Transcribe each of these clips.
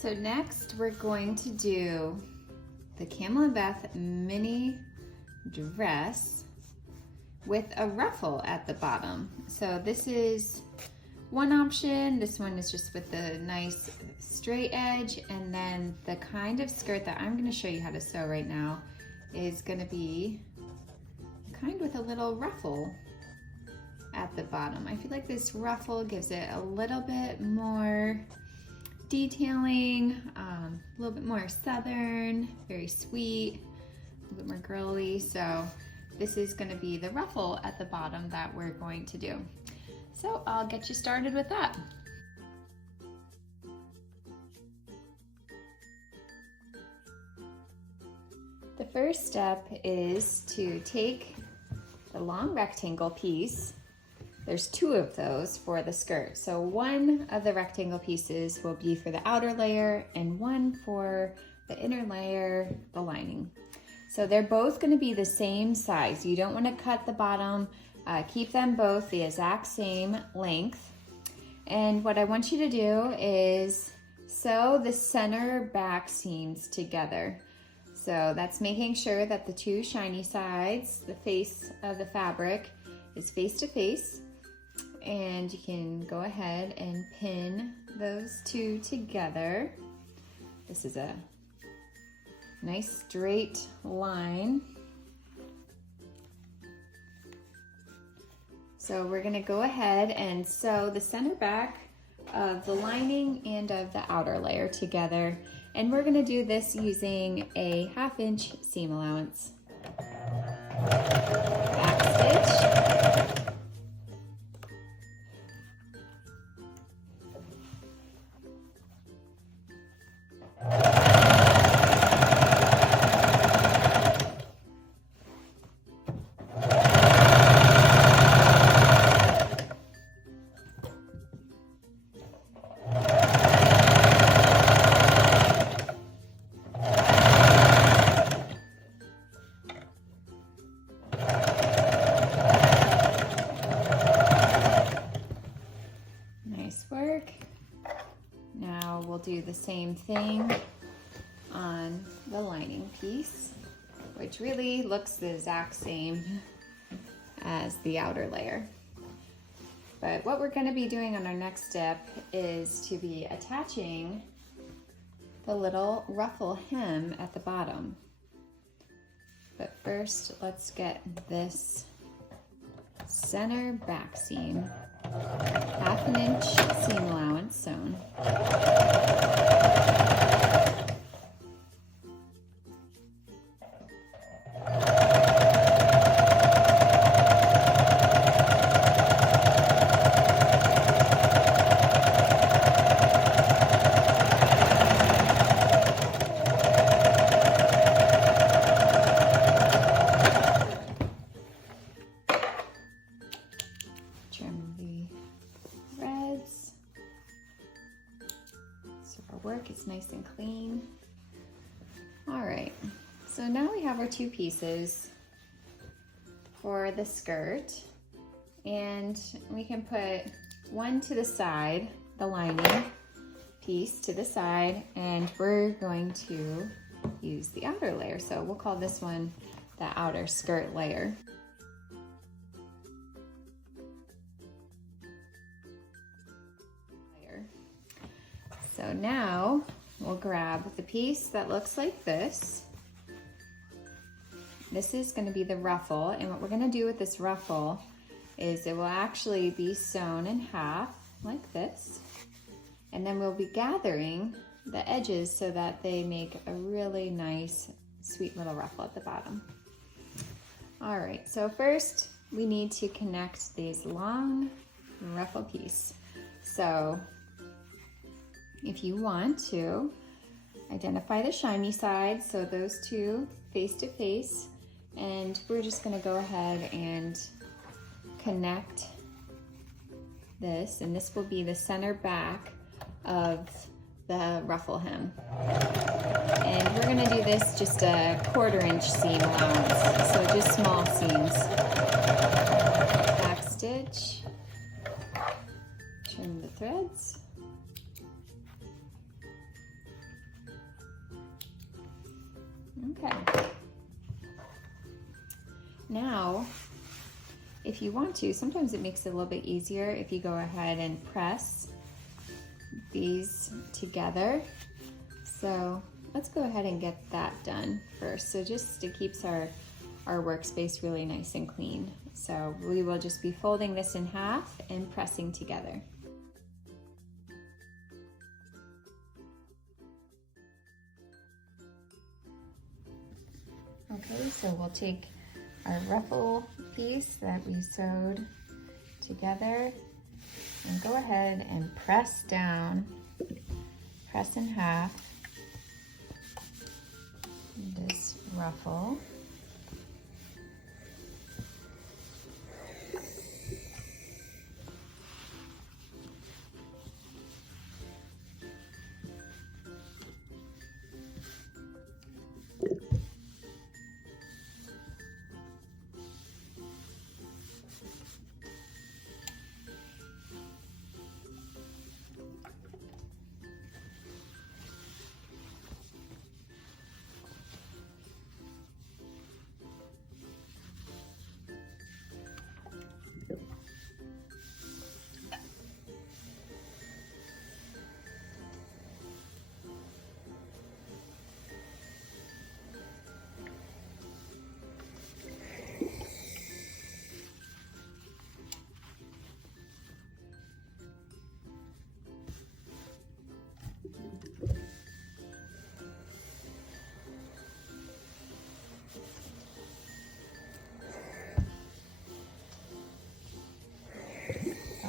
So next we're going to do the Camilyn Beth mini dress with a ruffle at the bottom. So this is one option. This one is just with the nice straight edge, and then the kind of skirt that I'm going to show you how to sew right now is going to be kind with a little ruffle at the bottom. I feel like this ruffle gives it a little bit more detailing, a little bit more southern, very sweet, a little bit more girly. So this is going to be the ruffle at the bottom that we're going to do. So I'll get you started with that. The first step is to take the long rectangle piece. There's two of those for the skirt. So one of the rectangle pieces will be for the outer layer and one for the inner layer, the lining. So they're both going to be the same size. You don't want to cut the bottom. Keep them both the exact same length. And what I want you to do is sew the center back seams together. So that's making sure that the two shiny sides, the face of the fabric, is face to face. And you can go ahead and pin those two together. This is a nice straight line. So we're gonna go ahead and sew the center back of the lining and of the outer layer together. And we're gonna do this using a 1/2 inch seam allowance. Back stitch. Work. Now we'll do the same thing on the lining piece, which really looks the exact same as the outer layer. But what we're going to be doing on our next step is to be attaching the little ruffle hem at the bottom. But first, let's get this center back seam, 1/2 inch seam allowance sewn. Trim the threads so our work is nice and clean. All right, so now we have our two pieces for the skirt, and we can put one to the side, the lining piece to the side, and we're going to use the outer layer. So we'll call this one the outer skirt layer. So now we'll grab the piece that looks like this. This is going to be the ruffle, and what we're going to do with this ruffle is it will actually be sewn in half like this, and then we'll be gathering the edges so that they make a really nice, sweet little ruffle at the bottom. All right, so first we need to connect these long ruffle piece. So if you want to, identify the shiny side, so those two face to face, and we're just going to go ahead and connect this, and this will be the center back of the ruffle hem. And we're going to do this just a 1/4 inch seam allowance, so just small seams. Back stitch, trim the threads. Okay. Now, if you want to, sometimes it makes it a little bit easier if you go ahead and press these together. So let's go ahead and get that done first. So just it keeps our workspace really nice and clean. So we will just be folding this in half and pressing together. Okay, so we'll take our ruffle piece that we sewed together and go ahead and press down, press in half this ruffle.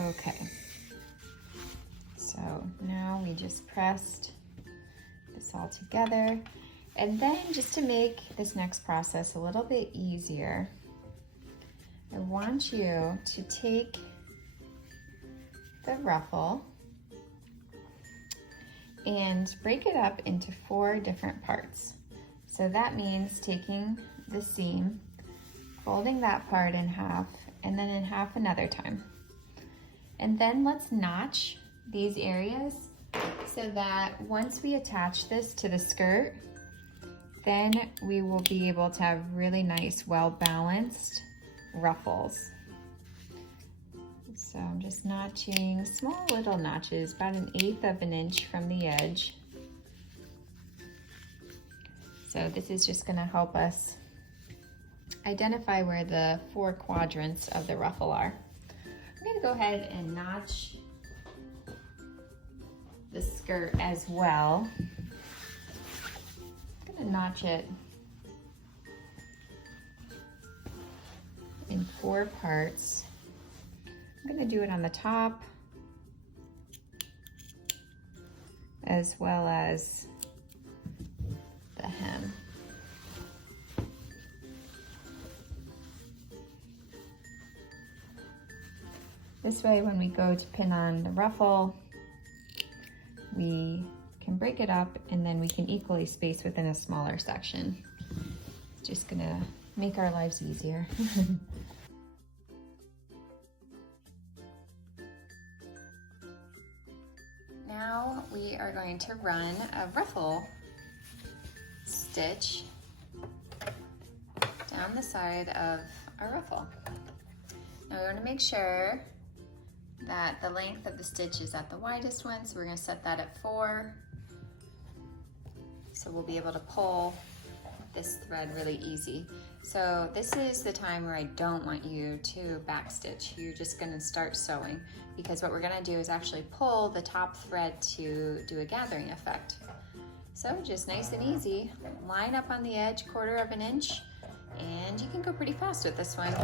Okay, so now we just pressed this all together. And then just to make this next process a little bit easier, I want you to take the ruffle and break it up into 4 different parts. So that means taking the seam, folding that part in half, and then in half another time. And then let's notch these areas so that once we attach this to the skirt, then we will be able to have really nice, well-balanced ruffles. So I'm just notching small little notches, about 1/8 of an inch from the edge. So this is just gonna help us identify where the 4 quadrants of the ruffle are. I'm gonna go ahead and notch the skirt as well. I'm gonna notch it in 4 parts. I'm gonna do it on the top as well as the hem. This way, when we go to pin on the ruffle, we can break it up and then we can equally space within a smaller section. It's just gonna make our lives easier. Now we are going to run a ruffle stitch down the side of our ruffle. Now we want to make sure that the length of the stitch is at the widest one, so we're going to set that at 4. So we'll be able to pull this thread really easy. So this is the time where I don't want you to backstitch. You're just going to start sewing, because what we're going to do is actually pull the top thread to do a gathering effect. So just nice and easy, line up on the edge 1/4 of an inch, and you can go pretty fast with this one.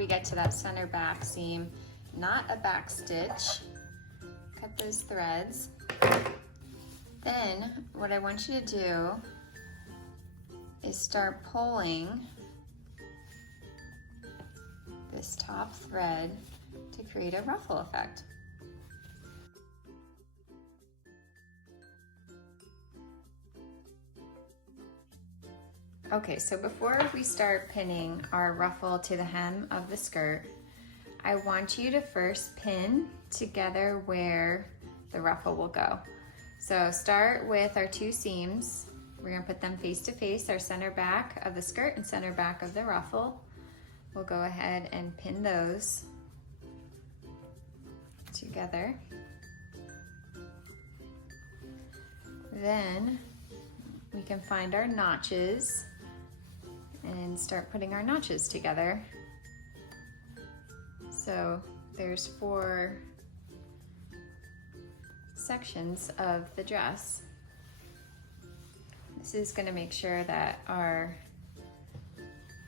we get to that center back seam, not a back stitch. Cut those threads. Then what I want you to do is start pulling this top thread to create a ruffle effect. Okay, so before we start pinning our ruffle to the hem of the skirt, I want you to first pin together where the ruffle will go. So start with our two seams. We're gonna put them face to face, our center back of the skirt and center back of the ruffle. We'll go ahead and pin those together. Then we can find our notches and start putting our notches together. So there's 4 sections of the dress. This is going to make sure that our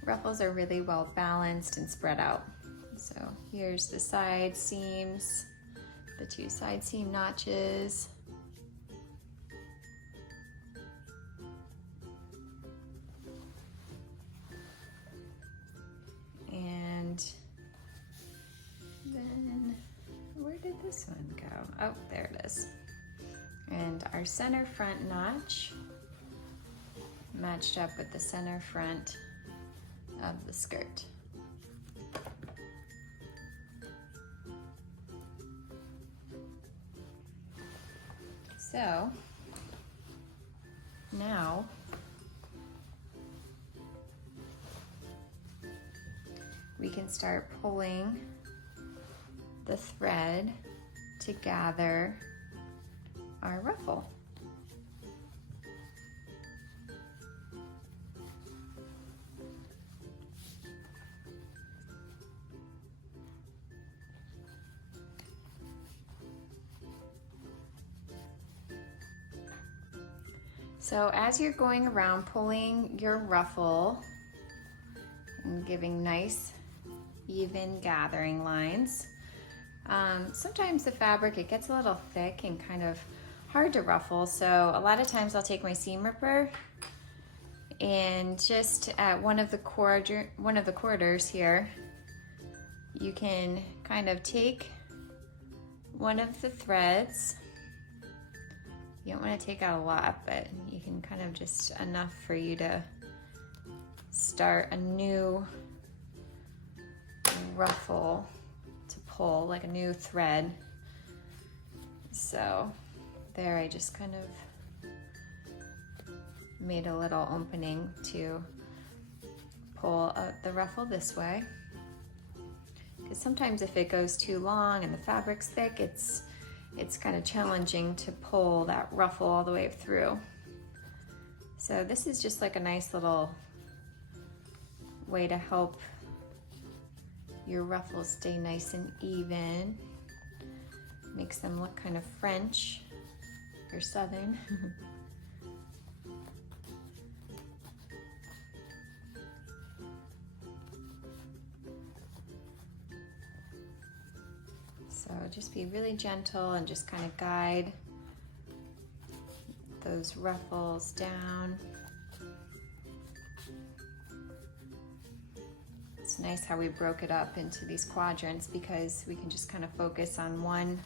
ruffles are really well balanced and spread out. So here's the side seams, the 2 side seam notches. And then, where did this one go? Oh, there it is. And our center front notch matched up with the center front of the skirt. So now we can start pulling the thread to gather our ruffle. So as you're going around pulling your ruffle and giving nice even gathering lines, sometimes the fabric, it gets a little thick and kind of hard to ruffle. So a lot of times I'll take my seam ripper and just at one of the quarters here, you can kind of take one of the threads. You don't want to take out a lot, but you can kind of just enough for you to start a new ruffle to pull, like a new thread. So there I just kind of made a little opening to pull out the ruffle this way. Because sometimes if it goes too long and the fabric's thick, it's kind of challenging to pull that ruffle all the way through. So this is just like a nice little way to help your ruffles stay nice and even. Makes them look kind of French or Southern. So just be really gentle and just kind of guide those ruffles down. It's nice how we broke it up into these quadrants because we can just kind of focus on one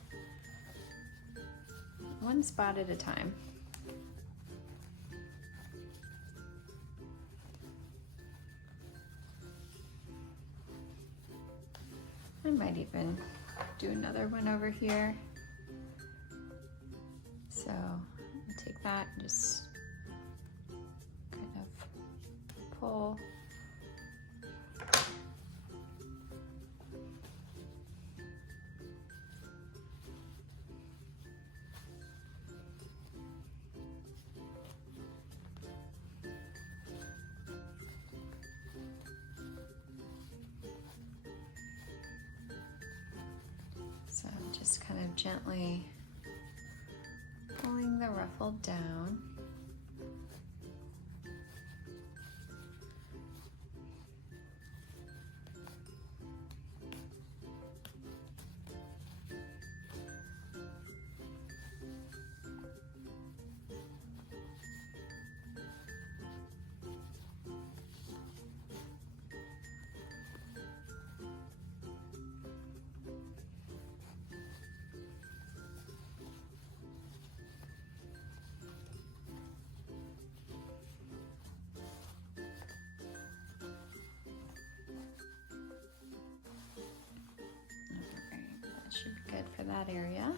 spot at a time. I might even do another one over here. So I'll take that and just kind of pull. So just kind of gently pulling the ruffle down. that area.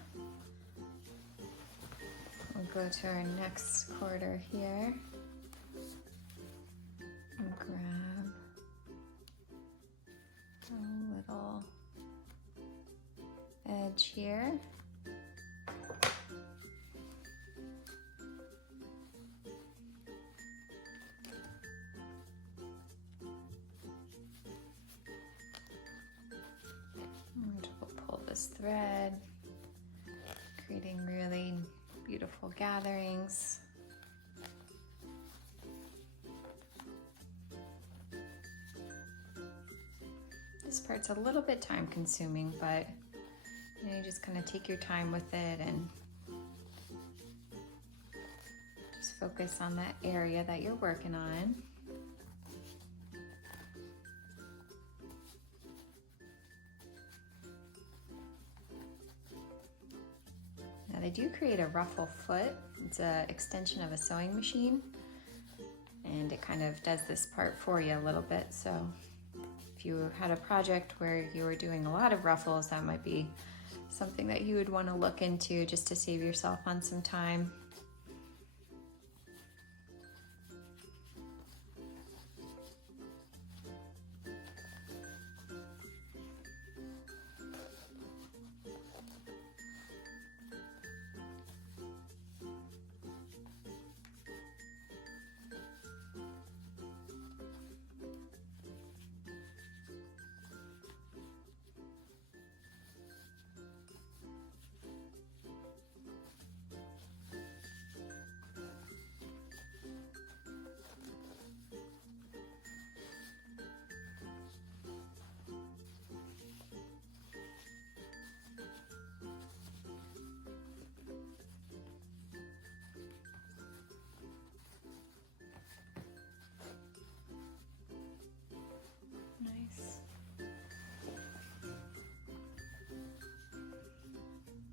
We'll go to our next quarter here and grab a little edge here. And we'll pull this thread, creating really beautiful gatherings. This part's a little bit time consuming, but you just kind of take your time with it and just focus on that area that you're working on. Now they do create a ruffle foot. It's an extension of a sewing machine, and it kind of does this part for you a little bit. So if you had a project where you were doing a lot of ruffles, that might be something that you would want to look into just to save yourself on some time. Nice.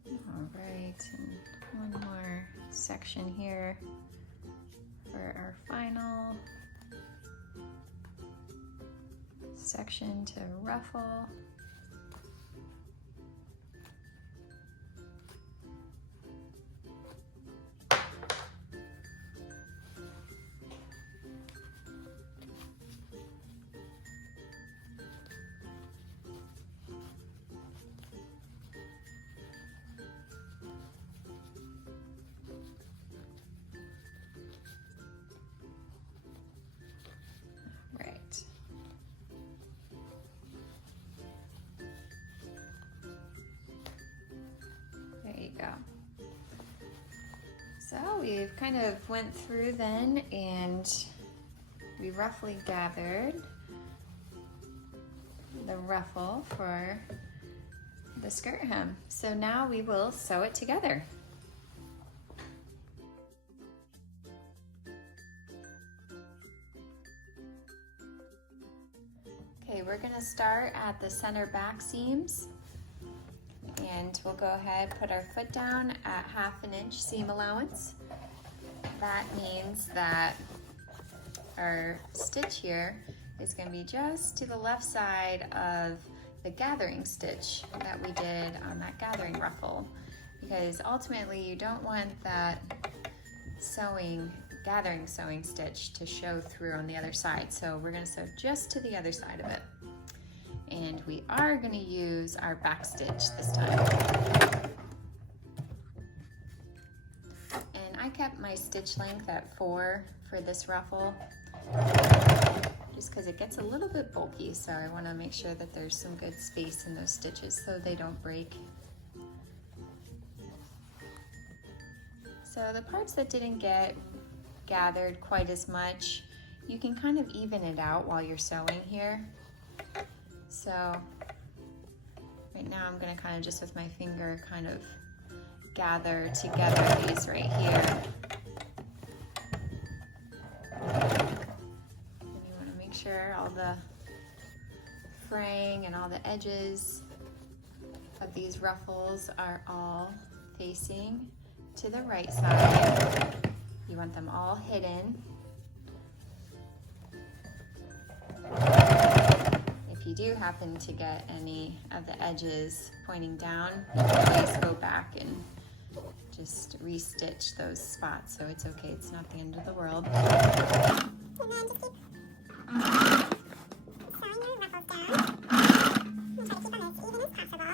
All right, and one more section here for our final section to ruffle. There you go. So we've kind of went through then, and we roughly gathered the ruffle for the skirt hem. So now we will sew it together. Okay, we're gonna start at the center back seams, and we'll go ahead, put our foot down at 1/2 inch seam allowance. That means that our stitch here is going to be just to the left side of the gathering stitch that we did on that gathering ruffle, because ultimately you don't want that gathering sewing stitch to show through on the other side. So we're going to sew just to the other side of it. And we are going to use our back stitch this time. And I kept my stitch length at 4 for this ruffle, just because it gets a little bit bulky, so I want to make sure that there's some good space in those stitches so they don't break. So the parts that didn't get gathered quite as much, you can kind of even it out while you're sewing here. So right now I'm going to kind of just with my finger kind of gather together these right here. And you want to make sure all the fraying and all the edges of these ruffles are all facing to the right side. You want them all hidden. If if you do happen to get any of the edges pointing down, you can always go back and just restitch those spots, so it's okay, it's not the end of the world. And then just keep sewing your ruffles down. And try to keep them as even as possible.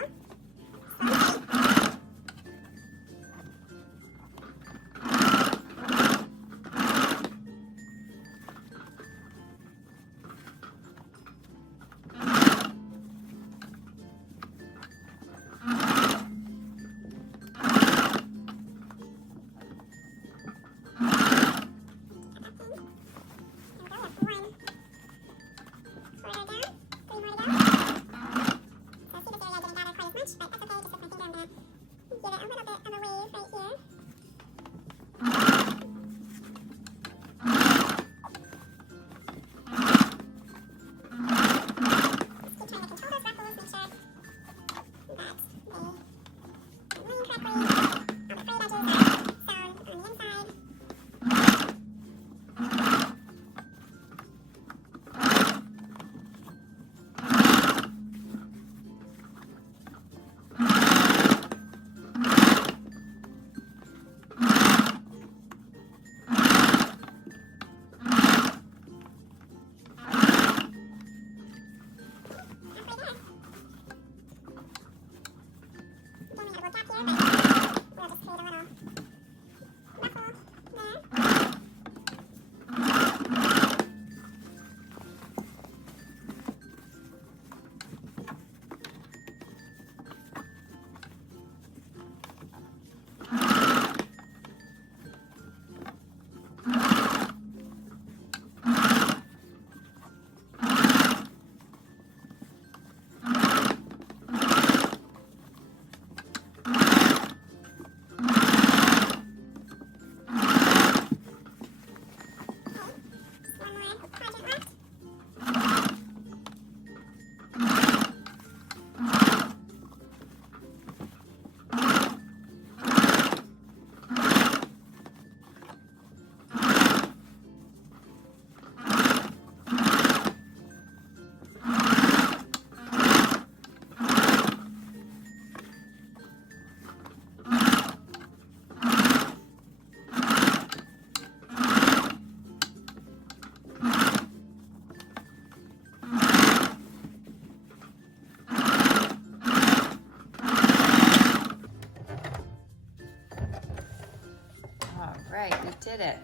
Right, we did it.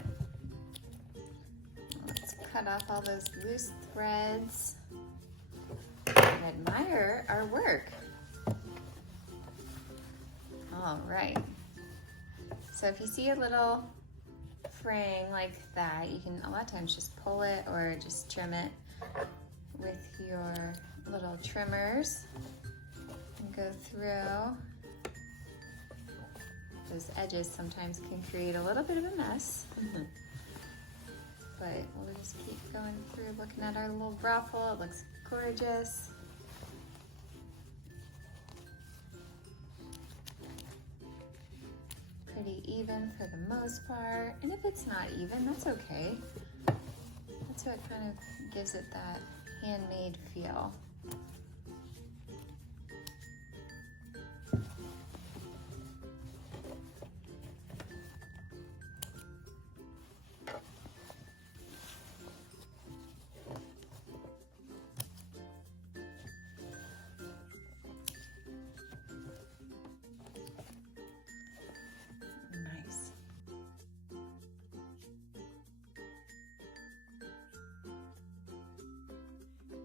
Let's cut off all those loose threads and admire our work. All right. So if you see a little fraying like that, you can a lot of times just pull it or just trim it with your little trimmers and go through. Those edges sometimes can create a little bit of a mess. But we'll just keep going through looking at our little ruffle. It looks gorgeous. Pretty even for the most part. And if it's not even, that's okay. That's what kind of gives it that handmade feel.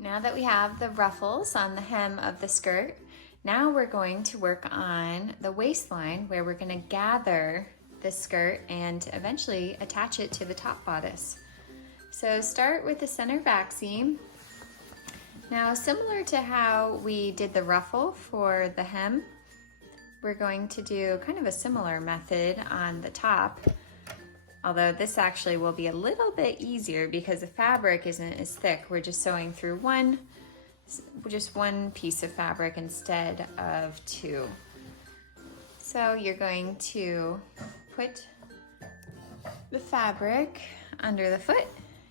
Now that we have the ruffles on the hem of the skirt, now we're going to work on the waistline where we're going to gather the skirt and eventually attach it to the top bodice. So start with the center back seam. Now, similar to how we did the ruffle for the hem, we're going to do kind of a similar method on the top. Although this actually will be a little bit easier because the fabric isn't as thick. We're just sewing through just one piece of fabric instead of two. So you're going to put the fabric under the foot,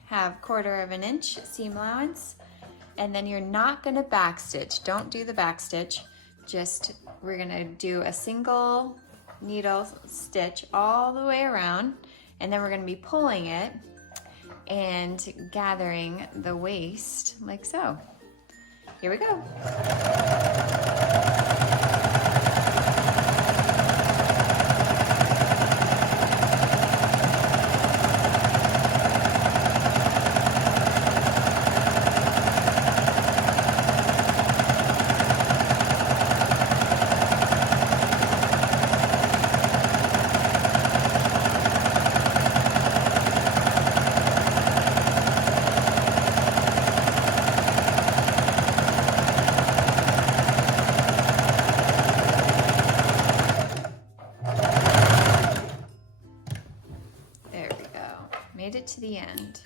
have 1/4 inch seam allowance, and then you're not gonna backstitch. Don't do the backstitch. Just, we're gonna do a single needle stitch all the way around, and then we're gonna be pulling it and gathering the waist like so. Here we go. There we go. Made it to the end.